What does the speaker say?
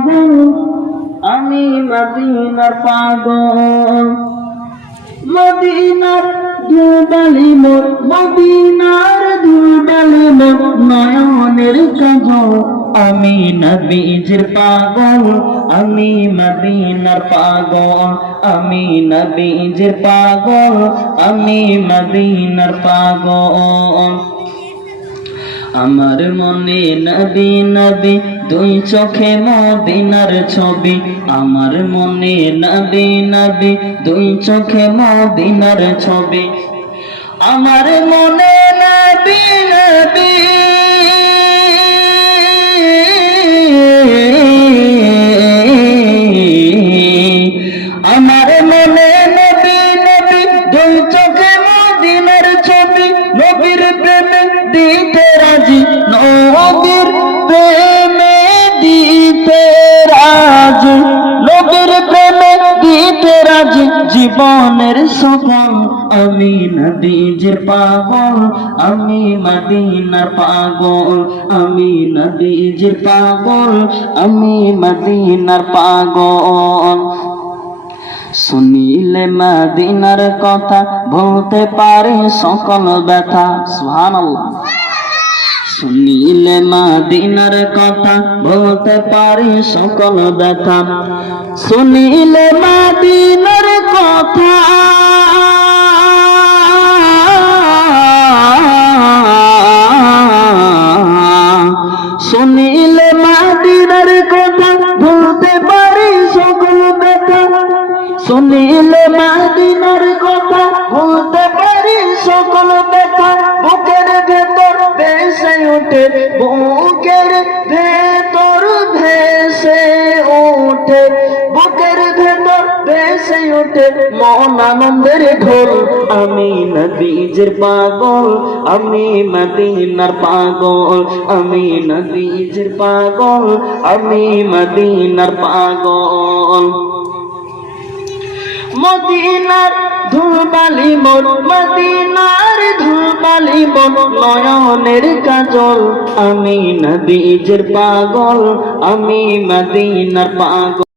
পাগল, আমি মদিনার পাগল। মদিনার ধুবালি মোর, মদিনার ধুবালি মোর নয়নের কাজল। আমি নবীজির পাগল, আমি মদিনার পাগল। আমি নবীজির পাগল, আমি মদিনার পাগল। আমার মনে নবী নবী, দুই চোখে মদিনার ছবি। আমার মনে নবী নবী, দুই চোখে মদিনার ছবি। আমার মনে নবী নবী, আমার মনে নবী নবী, দুই চোখে মদিনার ছবি। নবীর প্রেমে দিতে রাজি, নবীর প্রেমে দিতে রাজি, নবীর প্রেমে দিতে রাজি জীবনের সফল। আমি নবীজির পাগল, আমি মদিনার পাগল। আমি নবীজির পাগল, আমি মদিনার পাগল। শুনিলে মদিনার কথা ভুলতে পারে সকল ব্যথা। সুবহানাল্লাহ। শুনিলে মদিনার কথা ভুলতে পারে সকল ব্যথা। শুনিলে মদিনার কথা, শুনিলে মদিনার কথা ভুলতে পারে সকল ব্যথা। শুনিলে মদিনার কথা ভুলতে পারি সকল ব্যথা। বুকের ভেতর ভেসে ওঠে, বুকের ভেতর ভেসে ওঠে, বুকের ভেতর ভেসে ওঠে মন আনন্দের ঢোল। আমি নবীজির পাগল, আমি মদিনার পাগল। আমি নবীজির পাগল, আমি মদিনার পাগল। মদিনার ধুবালি মোর, মদিনার ধুবালি মোর নয়নের কাজল। আমি নবীজির পাগল, আমি মদিনার পাগল।